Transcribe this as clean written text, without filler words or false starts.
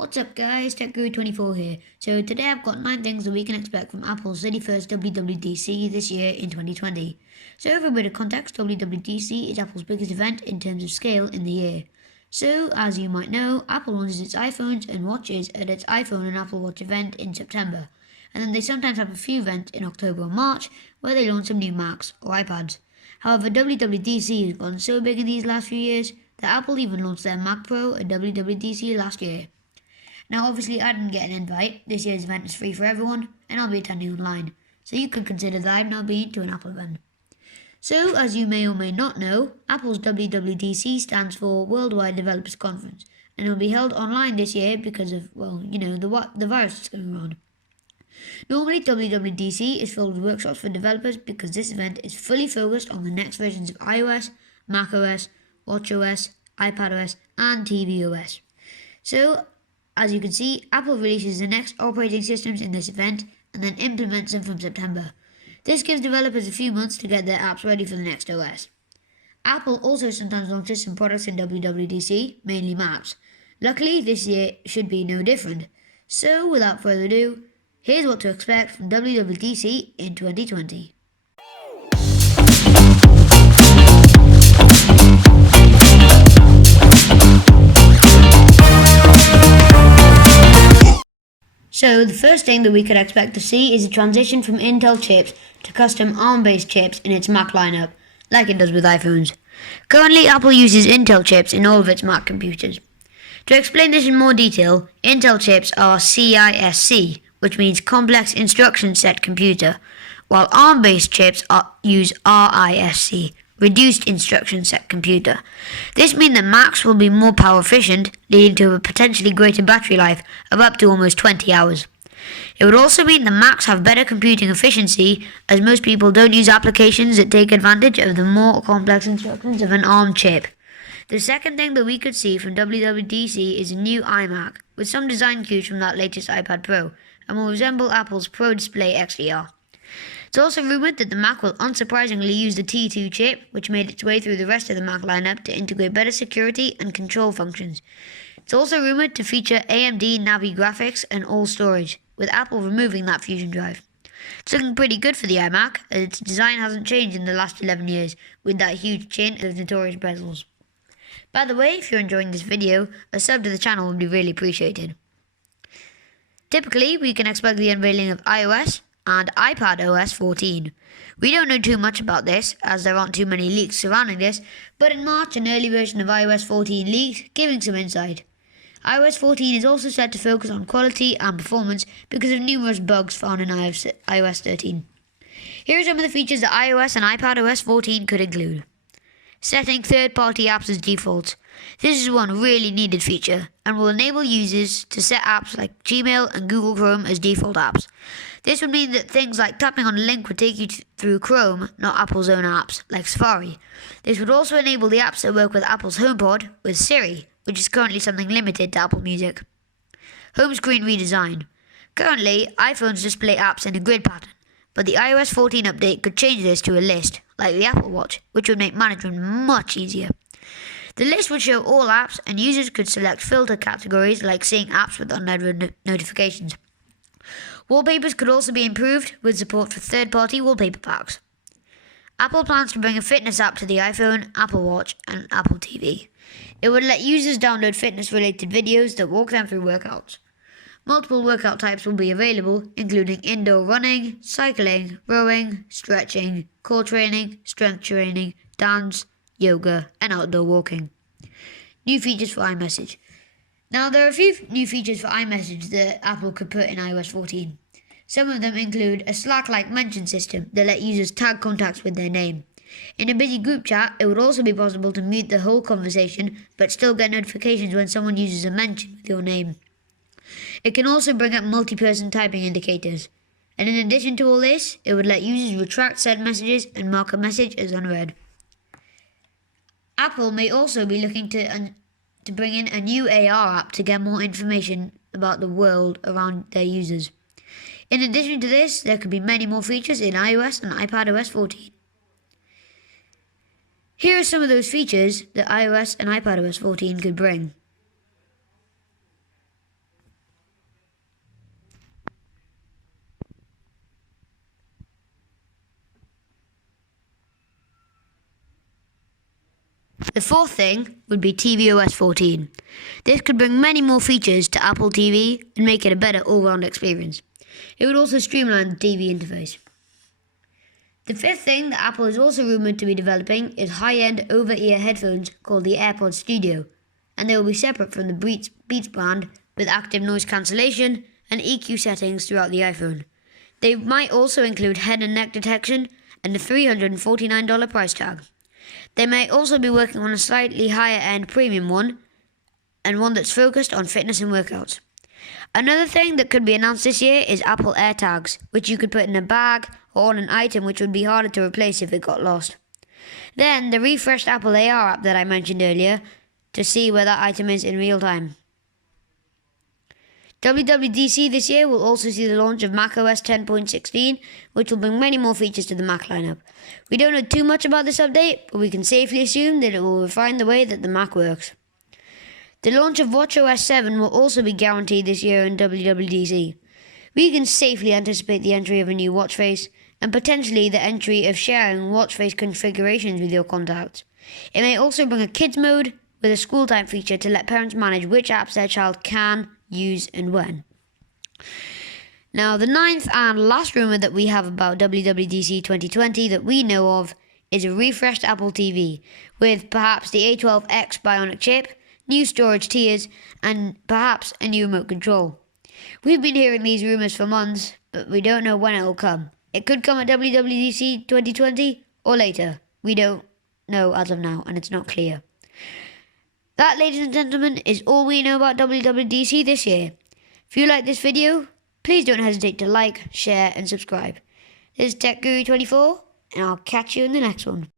What's up guys, TechGuru24 here. So today I've got 9 things that we can expect from Apple's 31st WWDC this year in 2020. So for a bit of context, WWDC is Apple's biggest event in terms of scale in the year. So as you might know, Apple launches its iPhones and watches at its iPhone and Apple Watch event in September. And then they sometimes have a few events in October or March where they launch some new Macs or iPads. However, WWDC has gotten so big in these last few years that Apple even launched their Mac Pro at WWDC last year. Now obviously I didn't get an invite, this year's event is free for everyone and I'll be attending online, so you could consider that I've now been to an Apple event. So as you may or may not know, Apple's WWDC stands for Worldwide Developers Conference and it will be held online this year because of, the virus that's going around. Normally WWDC is filled with workshops for developers because this event is fully focused on the next versions of iOS, macOS, watchOS, iPadOS and tvOS. So as you can see, Apple releases the next operating systems in this event and then implements them from September. This gives developers a few months to get their apps ready for the next OS. Apple also sometimes launches some products in WWDC, mainly Macs. Luckily, this year should be no different. So without further ado, here's what to expect from WWDC in 2020. So the first thing that we could expect to see is a transition from Intel chips to custom ARM-based chips in its Mac lineup, like it does with iPhones. Currently, Apple uses Intel chips in all of its Mac computers. To explain this in more detail, Intel chips are CISC, which means Complex Instruction Set Computer, while ARM-based chips use RISC, Reduced Instruction Set Computer. This means that Macs will be more power efficient, leading to a potentially greater battery life of up to almost 20 hours. It would also mean that Macs have better computing efficiency, as most people don't use applications that take advantage of the more complex instructions of an ARM chip. The second thing that we could see from WWDC is a new iMac, with some design cues from that latest iPad Pro, and will resemble Apple's Pro Display XDR. It's also rumoured that the Mac will unsurprisingly use the T2 chip, which made its way through the rest of the Mac lineup to integrate better security and control functions. It's also rumoured to feature AMD Navi graphics and all storage, with Apple removing that Fusion drive. It's looking pretty good for the iMac, as its design hasn't changed in the last 11 years, with that huge chin of notorious bezels. By the way, if you're enjoying this video, a sub to the channel would be really appreciated. Typically, we can expect the unveiling of iOS and iPadOS 14. We don't know too much about this, as there aren't too many leaks surrounding this, but in March an early version of iOS 14 leaked, giving some insight. iOS 14 is also set to focus on quality and performance because of numerous bugs found in iOS 13. Here are some of the features that iOS and iPadOS 14 could include. Setting third-party apps as defaults. This is one really needed feature and will enable users to set apps like Gmail and Google Chrome as default apps. This would mean that things like tapping on a link would take you through Chrome, not Apple's own apps, like Safari. This would also enable the apps that work with Apple's HomePod with Siri, which is currently something limited to Apple Music. Home screen redesign. Currently, iPhones display apps in a grid pattern, but the iOS 14 update could change this to a list, like the Apple Watch, which would make management much easier. The list would show all apps, and users could select filter categories like seeing apps with unread notifications. Wallpapers could also be improved with support for third-party wallpaper packs. Apple plans to bring a fitness app to the iPhone, Apple Watch, and Apple TV. It would let users download fitness-related videos that walk them through workouts. Multiple workout types will be available, including indoor running, cycling, rowing, stretching, core training, strength training, dance, yoga, and outdoor walking. New features for iMessage. Now, there are a few new features for iMessage that Apple could put in iOS 14. Some of them include a Slack-like mention system that let users tag contacts with their name. In a busy group chat, it would also be possible to mute the whole conversation, but still get notifications when someone uses a mention with your name. It can also bring up multi-person typing indicators. And in addition to all this, it would let users retract sent messages and mark a message as unread. Apple may also be looking to bring in a new AR app to get more information about the world around their users. In addition to this, there could be many more features in iOS and iPadOS 14. Here are some of those features that iOS and iPadOS 14 could bring. The fourth thing would be tvOS 14. This could bring many more features to Apple TV and make it a better all-round experience. It would also streamline the TV interface. The fifth thing that Apple is also rumoured to be developing is high-end over-ear headphones called the AirPods Studio, and they will be separate from the Beats brand with active noise cancellation and EQ settings throughout the iPhone. They might also include head and neck detection and a $349 price tag. They may also be working on a slightly higher-end premium one, and one that's focused on fitness and workouts. Another thing that could be announced this year is Apple AirTags, which you could put in a bag or on an item which would be harder to replace if it got lost. Then the refreshed Apple AR app that I mentioned earlier to see where that item is in real time. WWDC this year will also see the launch of macOS 10.16, which will bring many more features to the Mac lineup. We don't know too much about this update, but we can safely assume that it will refine the way that the Mac works. The launch of watchOS 7 will also be guaranteed this year in WWDC. We can safely anticipate the entry of a new watch face, and potentially the entry of sharing watch face configurations with your contacts. It may also bring a kids mode with a school time feature to let parents manage which apps their child can use and when. Now, the ninth and last rumour that we have about WWDC 2020 that we know of is a refreshed Apple TV with perhaps the A12X Bionic chip, new storage tiers, and perhaps a new remote control. We've been hearing these rumours for months, but we don't know when it will come. It could come at WWDC 2020 or later. We don't know as of now, and it's not clear. That, ladies and gentlemen, is all we know about WWDC this year. If you like this video, please don't hesitate to like, share and subscribe. This is TechGuru24, and I'll catch you in the next one.